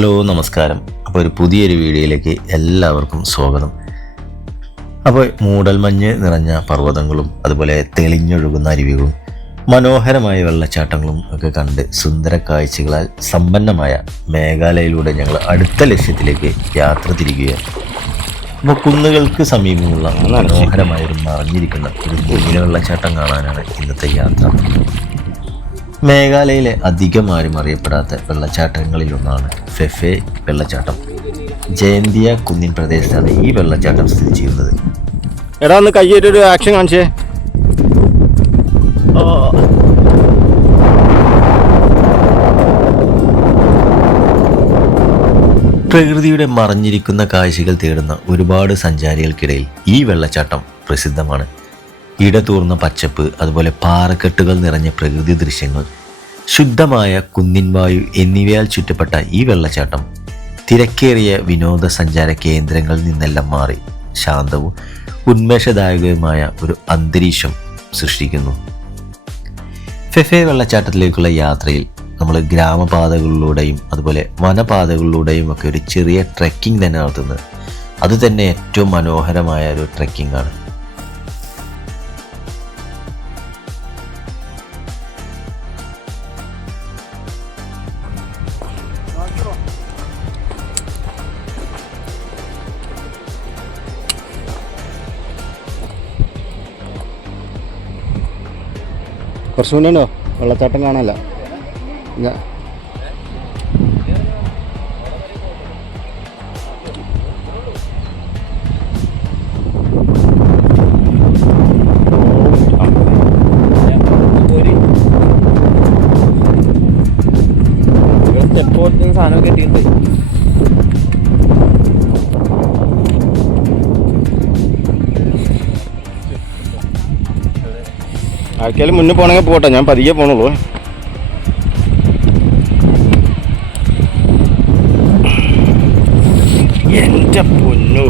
Hello നമസ്കാരം. അപ്പോൾ ഒരു പുതിയൊരു വീഡിയോയിലേക്ക് എല്ലാവർക്കും സ്വാഗതം. അപ്പോൾ മൂടൽമഞ്ഞ് നിറഞ്ഞ പർവ്വതങ്ങളും അതുപോലെ തെളിഞ്ഞൊഴുകുന്ന അരുവികളും മനോഹരമായ വെള്ളച്ചാട്ടങ്ങളും ഒക്കെ കണ്ട് സുന്ദര കാഴ്ചകളാൽ സമ്പന്നമായ മേഘാലയയിലൂടെ ഞങ്ങൾ അടുത്ത ലക്ഷ്യത്തിലേക്ക് യാത്ര തിരിക്കുകയാണ്. അപ്പോൾ കുന്നുകൾക്ക് സമീപമുള്ള മനോഹരമായൊരു മറിഞ്ഞിരിക്കുന്ന ഒരു നീല വെള്ളച്ചാട്ടം കാണാനാണ് ഇന്നത്തെ യാത്ര. മേഘാലയയിലെ അധികം ആരും അറിയപ്പെടാത്ത വെള്ളച്ചാട്ടങ്ങളിലൊന്നാണ് ഫെഫെ വെള്ളച്ചാട്ടം. ജയന്തിയ കുന്നിൻ പ്രദേശത്താണ് ഈ വെള്ളച്ചാട്ടം സ്ഥിതി ചെയ്യുന്നത്. എടാ ഒന്ന് കയ്യേറ്റൊരു ആക്ഷൻ കാണിച്ചേ. പ്രകൃതിയുടെ മറഞ്ഞിരിക്കുന്ന കാഴ്ചകൾ തേടുന്ന ഒരുപാട് സഞ്ചാരികൾക്കിടയിൽ ഈ വെള്ളച്ചാട്ടം പ്രസിദ്ധമാണ്. ഇടതൂർന്ന പച്ചപ്പ്, അതുപോലെ പാറക്കെട്ടുകൾ നിറഞ്ഞ പ്രകൃതി ദൃശ്യങ്ങൾ, ശുദ്ധമായ കുന്നിൻ വായു എന്നിവയാൽ ചുറ്റപ്പെട്ട ഈ വെള്ളച്ചാട്ടം തിരക്കേറിയ വിനോദസഞ്ചാര കേന്ദ്രങ്ങളിൽ നിന്നെല്ലാം മാറി ശാന്തവും ഉന്മേഷദായകവുമായ ഒരു അന്തരീക്ഷം സൃഷ്ടിക്കുന്നു. ഫെഫെ വെള്ളച്ചാട്ടത്തിലേക്കുള്ള യാത്രയിൽ നമ്മൾ ഗ്രാമപാതകളിലൂടെയും അതുപോലെ വനപാതകളിലൂടെയും ഒക്കെ ഒരു ചെറിയ ട്രെക്കിംഗ് തന്നെ നടത്തുന്നത്. അത് തന്നെ ഏറ്റവും മനോഹരമായ ഒരു ട്രെക്കിംഗ് ആണ്. കുറച്ച് മുന്നോ വെള്ളച്ചാട്ടം കാണാനല്ല സാധനം കെട്ടിയിട്ടുണ്ട്. ആർക്കെങ്കിലും മുന്നേ പോകണമെങ്കിൽ പോട്ടെ, ഞാൻ പതിയെ പോണുള്ളൂ. എൻ്റെ പൊന്നു,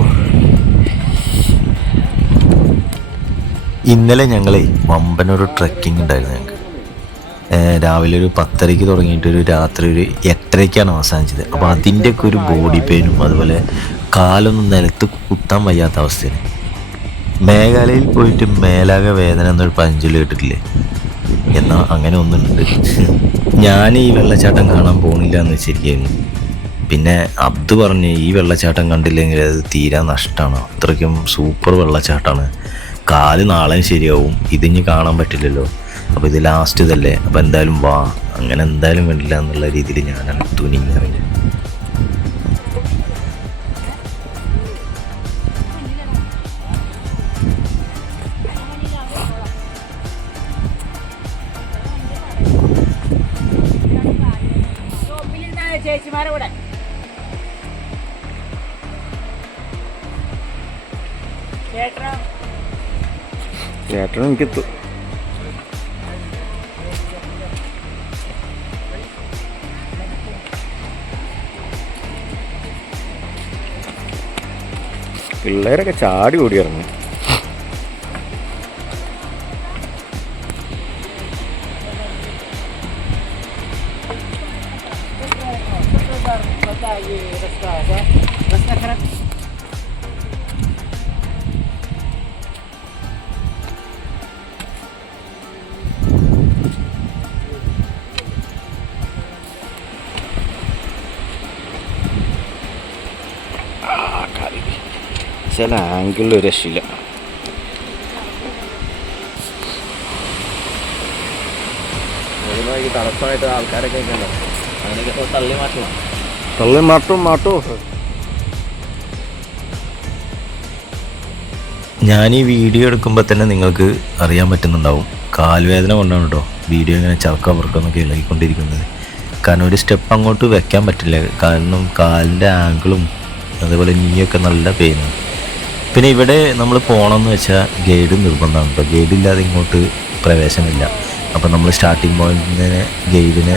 ഇന്നലെ ഞങ്ങളെ വമ്പനൊരു ട്രെക്കിംഗ് ഉണ്ടായിരുന്നു. ഞങ്ങൾക്ക് രാവിലെ ഒരു 10:30 തുടങ്ങിയിട്ട് ഒരു രാത്രി ഒരു 8:30 അവസാനിച്ചത്. അപ്പോൾ അതിൻ്റെയൊക്കെ ഒരു ബോഡി പെയിനും അതുപോലെ കാലൊന്നും നിലത്ത് കുത്താൻ വയ്യാത്ത അവസ്ഥയാണ്. മേഘാലയയിൽ പോയിട്ട് മേലാക വേദന എന്നൊരു പഴഞ്ചൊല്ല് കേട്ടിട്ടില്ലേ? എന്നാൽ അങ്ങനെ ഒന്നുണ്ട്. ഞാൻ ഈ വെള്ളച്ചാട്ടം കാണാൻ പോണില്ല എന്ന് വെച്ചിരിക്കുന്നു. പിന്നെ അബ്ദു പറഞ്ഞ് ഈ വെള്ളച്ചാട്ടം കണ്ടില്ലെങ്കിൽ അത് തീരാ നഷ്ടമാണ്, അത്രയ്ക്കും സൂപ്പർ വെള്ളച്ചാട്ടമാണ്, കാല് നാളെ ശരിയാവും, ഇതിഞ്ഞ് കാണാൻ പറ്റില്ലല്ലോ, അപ്പോൾ ഇത് ലാസ്റ്റ് ഇതല്ലേ, അപ്പോൾ എന്തായാലും വാ, അങ്ങനെ എന്തായാലും വേണ്ടില്ല എന്നുള്ള രീതിയിൽ ഞാനാണ് തുനിങ്ങിറങ്ങി. ചേട്ടനും എനിക്ക് പിള്ളേരൊക്കെ ചാടി ഓടി ഇറങ്ങും. ചില ആംഗിളിൽ ഒരു രക്ഷയില്ല. തടസ്സമായിട്ട് ആൾക്കാരൊക്കെ തള്ളി മാട്ടോ. ഞാൻ ഈ വീഡിയോ എടുക്കുമ്പോൾ തന്നെ നിങ്ങൾക്ക് അറിയാൻ പറ്റുന്നുണ്ടാവും, കാൽവേദന കൊണ്ടാണ് കേട്ടോ വീഡിയോ ഇങ്ങനെ ചവക്ക പുറക്കൊന്നൊക്കെ ഇളകിക്കൊണ്ടിരിക്കുന്നത്. കാരണം ഒരു സ്റ്റെപ്പ് അങ്ങോട്ട് വെക്കാൻ പറ്റില്ല, കാരണം കാലിൻ്റെ ആംഗിളും അതേപോലെ നീയൊക്കെ നല്ല പെയിനാണ്. പിന്നെ ഇവിടെ നമ്മൾ പോകണമെന്ന് വെച്ചാൽ ഗൈഡ് നിർബന്ധമാണ് കേട്ടോ, ഗൈഡില്ലാതെ ഇങ്ങോട്ട് പ്രവേശനമില്ല. അപ്പോൾ നമ്മൾ സ്റ്റാർട്ടിങ് പോയിന്റിൽ നിന്ന് ഗൈഡിനെ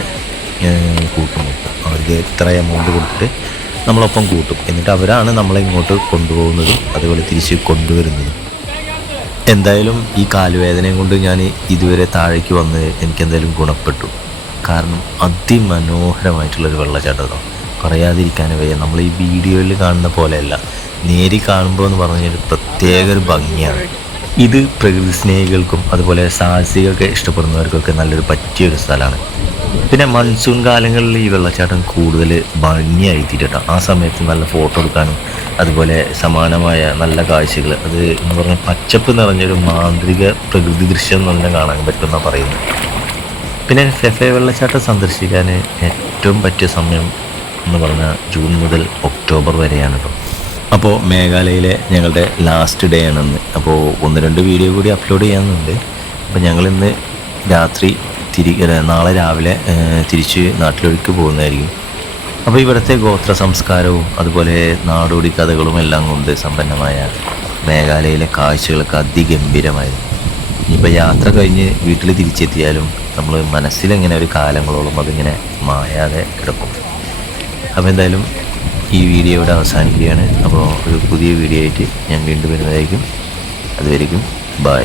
കൂട്ടും, അവർക്ക് ഇത്ര എമൗണ്ട് കൊടുത്തിട്ട് നമ്മളൊപ്പം കൂട്ടും, എന്നിട്ട് അവരാണ് നമ്മളെ ഇങ്ങോട്ട് കൊണ്ടുപോകുന്നതും അതുപോലെ തിരിച്ച് കൊണ്ടുവരുന്നതും. എന്തായാലും ഈ കാലുവേദനയും കൊണ്ട് ഞാൻ ഇതുവരെ താഴേക്ക് വന്ന് എനിക്കെന്തായാലും ഗുണപ്പെട്ടു. കാരണം അതിമനോഹരമായിട്ടുള്ളൊരു വെള്ളച്ചാട്ടം. പറയാതിരിക്കാനും വയ്യ. നമ്മൾ ഈ വീഡിയോയിൽ കാണുന്ന പോലെയല്ല, നേരി കാണുമ്പോൾ എന്ന് പറഞ്ഞൊരു പ്രത്യേക ഒരു ഭംഗിയാണ്. ഇത് പ്രകൃതി സ്നേഹികൾക്കും അതുപോലെ സാഹസികമൊക്കെ ഇഷ്ടപ്പെടുന്നവർക്കൊക്കെ നല്ലൊരു പറ്റിയൊരു സ്ഥലമാണ്. പിന്നെ മൺസൂൺ കാലങ്ങളിൽ ഈ വെള്ളച്ചാട്ടം കൂടുതൽ ഭംഗിയായി തീരട്ടോ. ആ സമയത്ത് നല്ല ഫോട്ടോ എടുക്കാനും അതുപോലെ സമാനമായ നല്ല കാഴ്ചകൾ, അത് എന്ന് പറഞ്ഞാൽ പച്ചപ്പ് നിറഞ്ഞൊരു മാന്ത്രിക പ്രകൃതി ദൃശ്യം തന്നെ കാണാൻ പറ്റുമെന്നാണ് പറയുന്നത്. പിന്നെ ഫെഫെ വെള്ളച്ചാട്ടം സന്ദർശിക്കാൻ ഏറ്റവും പറ്റിയ സമയം എന്ന് പറഞ്ഞാൽ ജൂൺ മുതൽ ഒക്ടോബർ വരെയാണ് കേട്ടോ. അപ്പോൾ മേഘാലയയിലെ ഞങ്ങളുടെ ലാസ്റ്റ് ഡേ ആണെന്ന്. അപ്പോൾ 1-2 വീഡിയോ കൂടി അപ്ലോഡ് ചെയ്യാനുണ്ട്. അപ്പോൾ ഞങ്ങളിന്ന് രാത്രി നാളെ രാവിലെ തിരിച്ച് നാട്ടിലേക്ക് പോകുന്നതായിരിക്കും. അപ്പോൾ ഇവിടുത്തെ ഗോത്ര സംസ്കാരവും അതുപോലെ നാടോടി കഥകളും എല്ലാം കൊണ്ട് സമ്പന്നമായ മേഘാലയയിലെ കാഴ്ചകളൊക്കെ അതിഗംഭീരമായിരുന്നു. ഇനിയിപ്പോൾ യാത്ര കഴിഞ്ഞ് വീട്ടിൽ തിരിച്ചെത്തിയാലും നമ്മൾ മനസ്സിലിങ്ങനെ ഒരു കാലങ്ങളോളം അതിങ്ങനെ മായാതെ കിടക്കും. അപ്പോൾ എന്തായാലും ഈ വീഡിയോ ഇവിടെ അവസാനിക്കുകയാണ്. അപ്പോൾ ഒരു പുതിയ വീഡിയോ ആയിട്ട് ഞാൻ വീണ്ടും വരുന്നതായിരിക്കും. അതുവരെയും ബൈ.